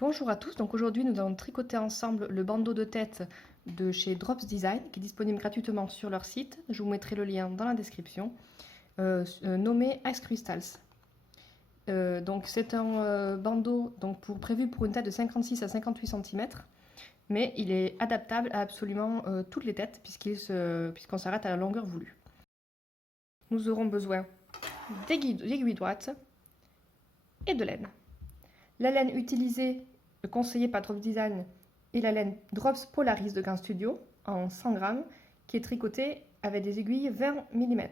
Bonjour à tous, donc aujourd'hui nous allons tricoter ensemble le bandeau de tête de chez Drops Design qui est disponible gratuitement sur leur site, je vous mettrai le lien dans la description, nommé Ice Crystals. Donc c'est un bandeau prévu pour une tête de 56 à 58 cm, mais il est adaptable à absolument toutes les têtes puisqu'on s'arrête à la longueur voulue. Nous aurons besoin d'aiguilles droites et de laine. La laine utilisée, conseillée par Drops Design, est la laine Drops Polaris de Grain Studio en 100 g qui est tricotée avec des aiguilles 20 mm.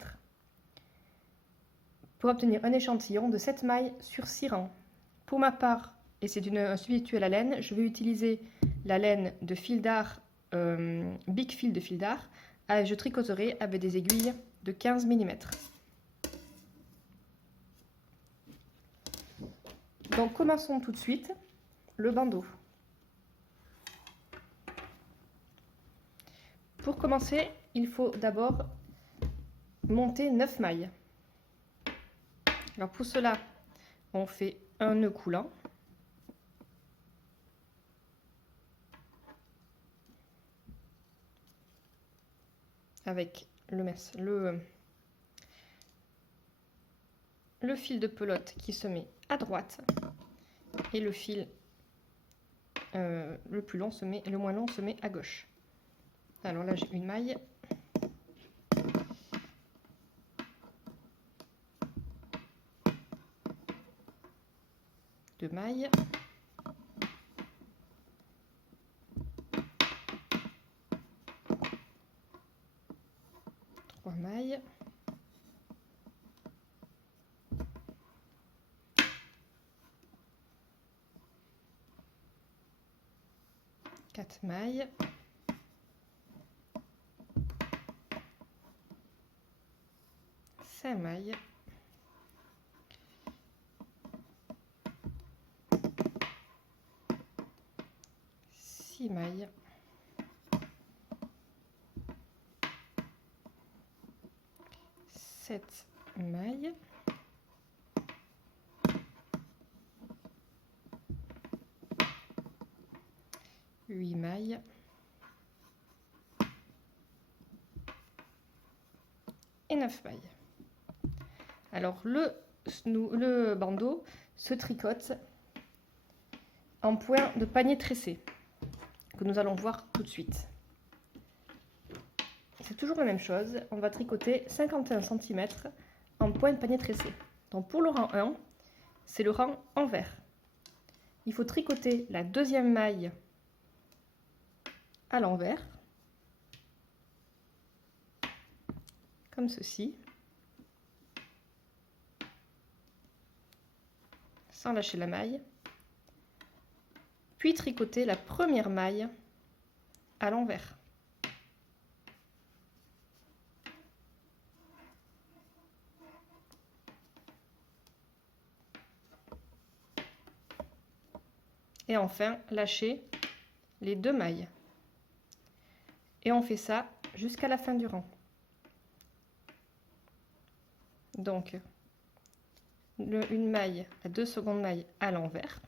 Pour obtenir un échantillon de 7 mailles sur 6 rangs. Pour ma part, et c'est un substitut à la laine, je vais utiliser la laine de fil d'art, Big Fil de fil d'art. Je tricoterai avec des aiguilles de 15 mm. Donc commençons tout de suite le bandeau. Pour commencer, il faut d'abord monter 9 mailles. Alors pour cela, on fait un nœud coulant. Avec le fil de pelote qui se met à droite et le fil le plus long le moins long se met à gauche. Alors là j'ai une maille, deux mailles, trois mailles, quatre mailles, cinq mailles, six mailles, sept mailles, huit mailles, et 9 mailles. Alors le bandeau se tricote en point de panier tressé que nous allons voir tout de suite. C'est toujours la même chose, on va tricoter 51 cm en point de panier tressé. Donc pour le rang 1, c'est le rang envers. Il faut tricoter la deuxième maille à l'envers, comme ceci, sans lâcher la maille, puis tricoter la première maille à l'envers. Et enfin, lâcher les deux mailles. Et on fait ça jusqu'à la fin du rang. Donc, une maille, la deux secondes mailles à l'envers.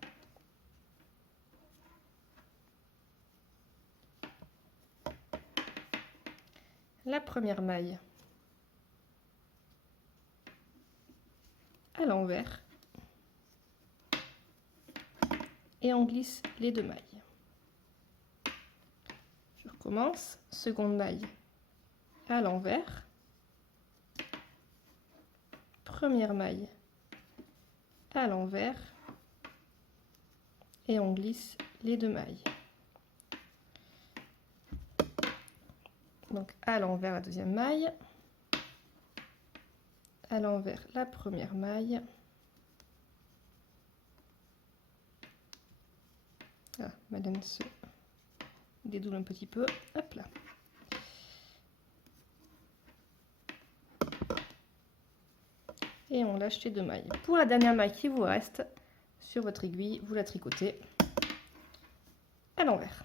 La première maille à l'envers. Et on glisse les deux mailles. Je recommence, seconde maille à l'envers, première maille à l'envers et on glisse les deux mailles. Donc à l'envers la deuxième maille, à l'envers la première maille. Ah, madame se dédoule un petit peu, hop là. Et on lâche les deux mailles. Pour la dernière maille qui vous reste sur votre aiguille, vous la tricotez à l'envers.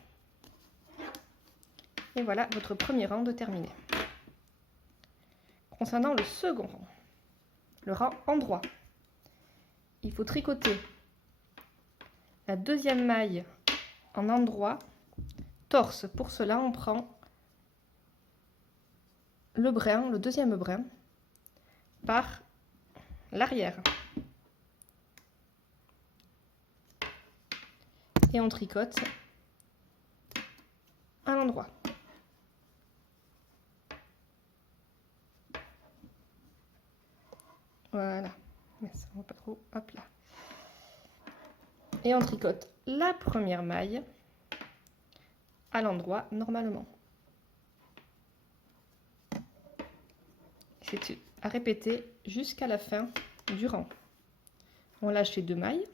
Et voilà votre premier rang de terminé. Concernant le second rang, le rang endroit, il faut tricoter la deuxième maille en endroit torse. Pour cela, on prend le brin, le deuxième brin, par l'arrière. Et on tricote à l'endroit. Voilà. Mais ça va pas trop. Hop là. Et on tricote la première maille à l'endroit normalement. C'est à répéter jusqu'à la fin du rang. On lâche les 2 mailles.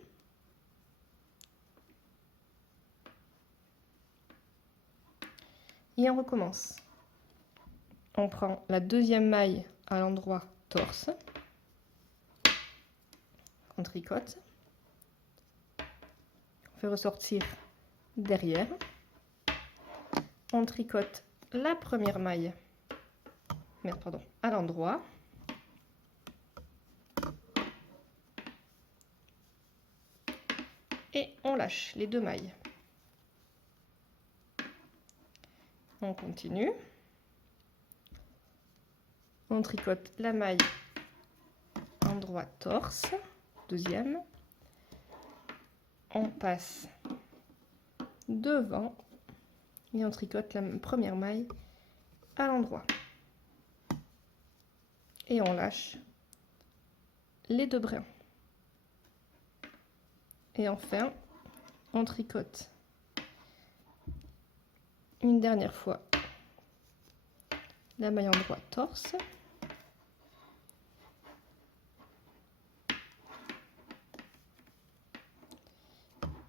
Et on recommence. On prend la deuxième maille à l'endroit torse. On tricote. On fait ressortir derrière. On tricote la première maille à l'endroit. Et on lâche les 2 mailles. On continue. On tricote la maille endroit torse, deuxième. On passe devant et on tricote la première maille à l'endroit. Et on lâche les 2 brins. Et enfin, on tricote une dernière fois la maille endroit torse.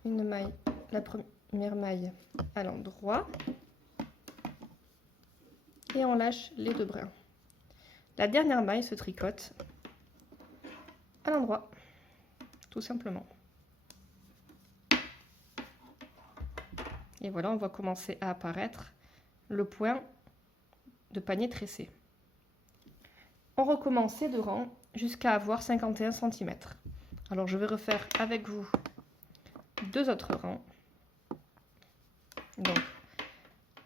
Une maille, la première maille à l'endroit. Et on lâche les 2 brins. La dernière maille se tricote à l'endroit, tout simplement. Et voilà, on va commencer à apparaître le point de panier tressé. On recommence ces 2 rangs jusqu'à avoir 51 cm. Alors je vais refaire avec vous 2 autres rangs. Donc,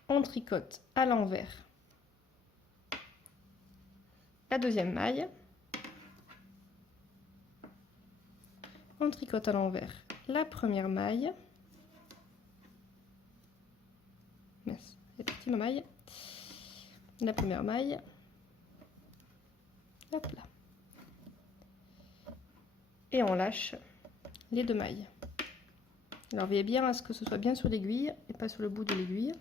on tricote à l'envers la deuxième maille. On tricote à l'envers la première maille. C'est parti ma maille. La première maille. Hop là. Et on lâche les 2 mailles. Alors veillez bien à ce que ce soit bien sur l'aiguille et pas sur le bout de l'aiguille.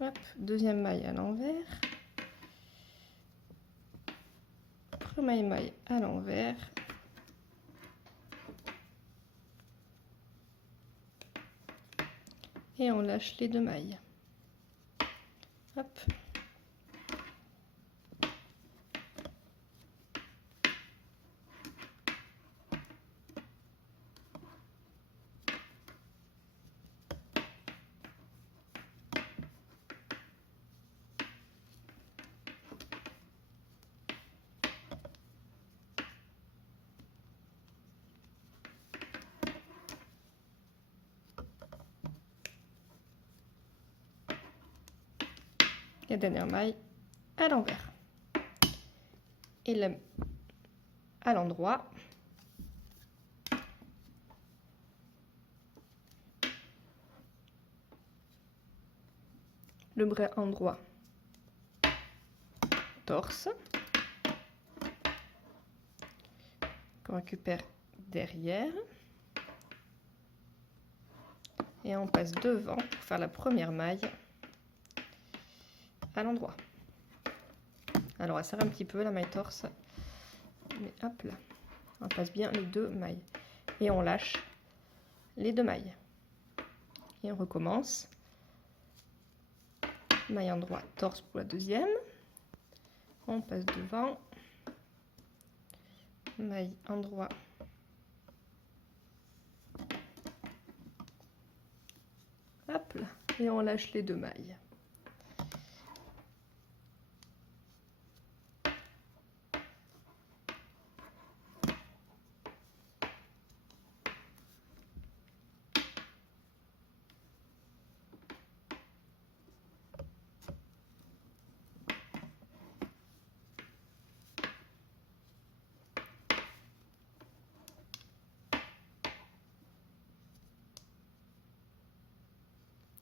Hop, deuxième maille à l'envers. Première maille à l'envers. Et on lâche les 2 mailles. Hop. La dernière maille à l'envers. Et à l'endroit. Le brin endroit torse. Qu'on récupère derrière. Et on passe devant pour faire la première maille à l'endroit. Alors elle serre un petit peu la maille torse, mais hop là, on passe bien les 2 mailles et on lâche les 2 mailles et on recommence. Maille endroit torse pour la deuxième, on passe devant, maille endroit hop là, et on lâche les 2 mailles.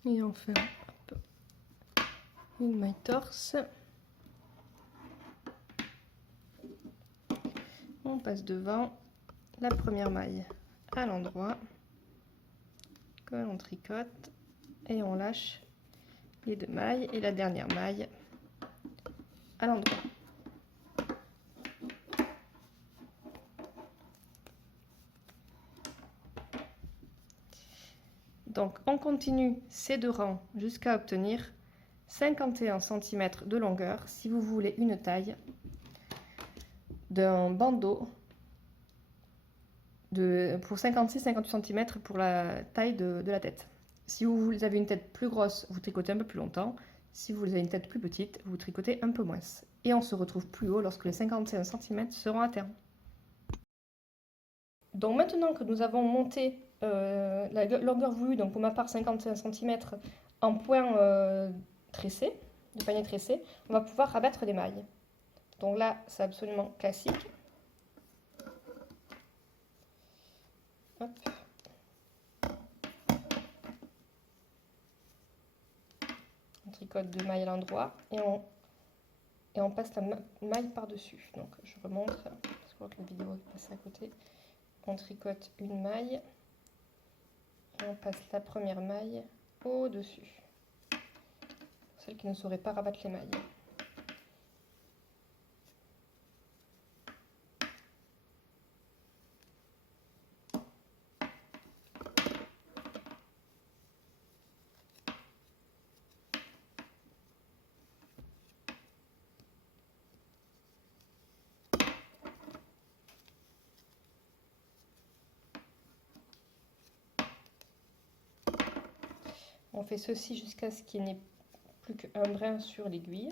Et enfin, hop, une maille torse. On passe devant la première maille à l'endroit que l'on tricote et on lâche les 2 mailles et la dernière maille à l'endroit. Donc on continue ces 2 rangs jusqu'à obtenir 51 cm de longueur si vous voulez une taille d'un bandeau pour 56-58 cm pour la taille de la tête. Si vous avez une tête plus grosse, vous tricotez un peu plus longtemps. Si vous avez une tête plus petite, vous tricotez un peu moins. Et on se retrouve plus haut lorsque les 51 cm seront atteints. Donc maintenant que nous avons monté la longueur voulue, donc pour ma part 51 cm, en point tressé, de panier tressé, on va pouvoir rabattre les mailles. Donc là, c'est absolument classique. Hop. On tricote 2 mailles à l'endroit et on passe la maille par-dessus. Donc je remonte, parce que je vois que la vidéo est passée à côté. On tricote une maille et on passe la première maille au-dessus. Pour celles qui ne sauraient pas rabattre les mailles. On fait ceci jusqu'à ce qu'il n'y ait plus qu'un brin sur l'aiguille.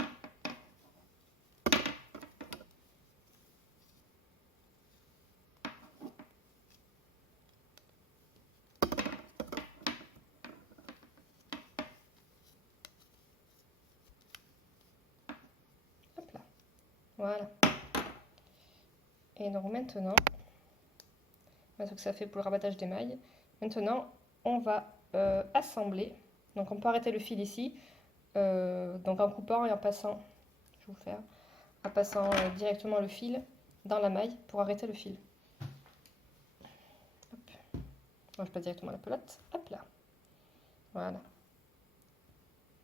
Hop là. Voilà. Et donc maintenant, voilà ce que ça fait pour le rabattage des mailles. Maintenant, on va assembler. Donc on peut arrêter le fil ici, donc en coupant et en passant, je vais vous faire, en passant directement le fil dans la maille pour arrêter le fil. Hop. Moi je passe directement la pelote, hop là. Voilà.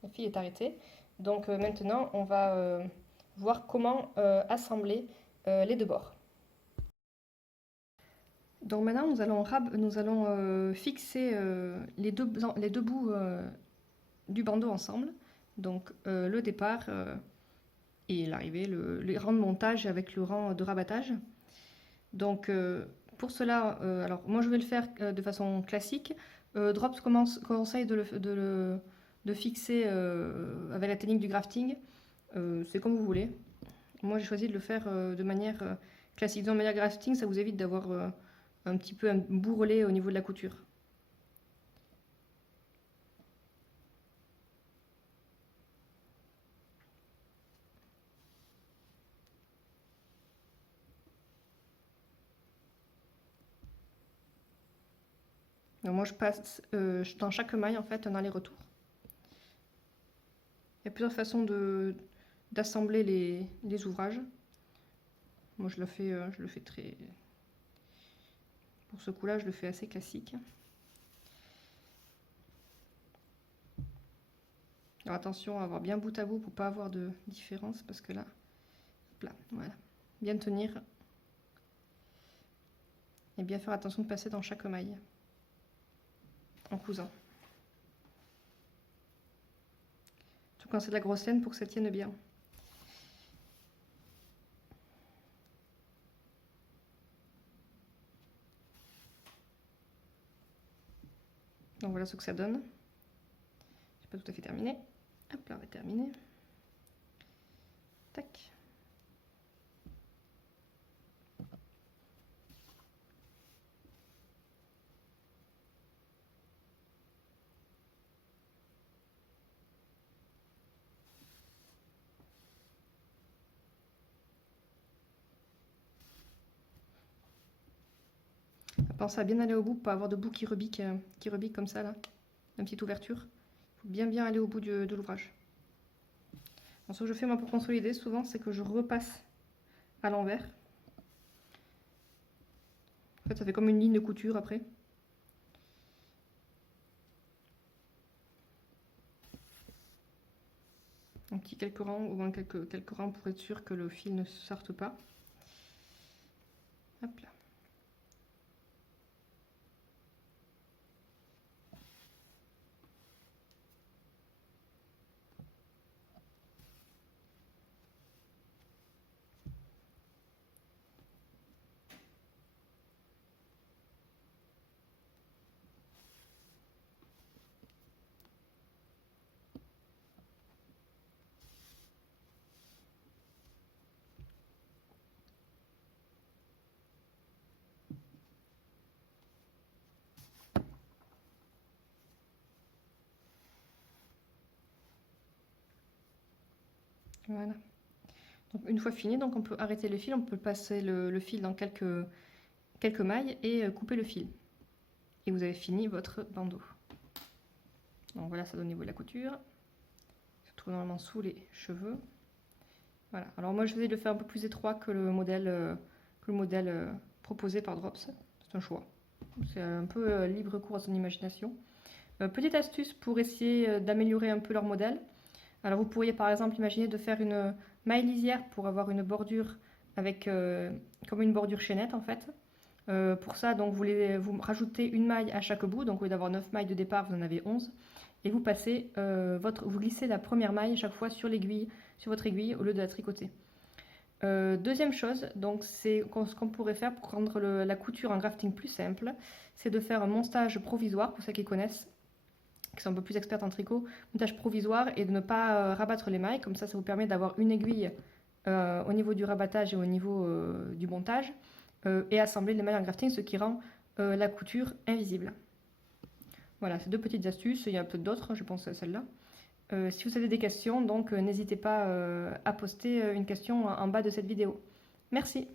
Le fil est arrêté. Donc maintenant on va voir comment assembler les 2 bords. Donc maintenant nous allons fixer les deux bouts du bandeau ensemble. Donc le départ et l'arrivée, les rangs de montage avec le rang de rabattage. Donc pour cela, alors moi je vais le faire de façon classique. Drops conseille de fixer avec la technique du grafting. C'est comme vous voulez. Moi j'ai choisi de le faire de manière classique. Dans le manière grafting, ça vous évite d'avoir un petit peu un bourrelet au niveau de la couture. Donc moi je passe dans chaque maille en fait un aller-retour. Il y a plusieurs façons d'assembler les ouvrages. Moi je le fais très... Pour ce coup-là, je le fais assez classique. Alors attention à avoir bien bout à bout pour pas avoir de différence parce que là, hop là, voilà. Bien tenir et bien faire attention de passer dans chaque maille en cousant. Tout quand c'est de la grosse laine pour que ça tienne bien. Donc voilà ce que ça donne. C'est pas tout à fait terminé. Hop là, on va terminer. Tac. Pensez à bien aller au bout pour pas avoir de bout qui rebique comme ça là. Une petite ouverture. Il faut bien aller au bout de l'ouvrage. Ce que je fais moi pour consolider souvent, c'est que je repasse à l'envers. En fait, ça fait comme une ligne de couture après. Un petit quelques rangs, au moins quelques rangs pour être sûr que le fil ne sorte pas. Hop là. Voilà. Donc une fois fini, donc on peut arrêter le fil, on peut passer le fil dans quelques mailles et couper le fil. Et vous avez fini votre bandeau. Donc voilà, ça donne au niveau de la couture. Ça se trouve normalement sous les cheveux. Voilà. Alors moi je vais le faire un peu plus étroit que le modèle proposé par Drops. C'est un choix. C'est un peu libre cours à son imagination. Petite astuce pour essayer d'améliorer un peu leur modèle. Alors vous pourriez par exemple imaginer de faire une maille lisière pour avoir une bordure avec comme une bordure chaînette en fait. Pour ça, donc vous rajoutez une maille à chaque bout, donc au lieu d'avoir 9 mailles de départ, vous en avez 11. Et vous passez vous glissez la première maille chaque fois sur l'aiguille, sur votre aiguille au lieu de la tricoter. Deuxième chose, donc c'est ce qu'on pourrait faire pour rendre la couture en grafting plus simple, c'est de faire un montage provisoire pour ceux qui connaissent, qui sont un peu plus expertes en tricot, montage provisoire et de ne pas rabattre les mailles, comme ça vous permet d'avoir une aiguille au niveau du rabattage et au niveau du montage, et assembler les mailles en grafting, ce qui rend la couture invisible. Voilà, c'est deux petites astuces, il y en a peut-être d'autres, je pense à celle-là. Si vous avez des questions, donc n'hésitez pas à poster une question en bas de cette vidéo. Merci.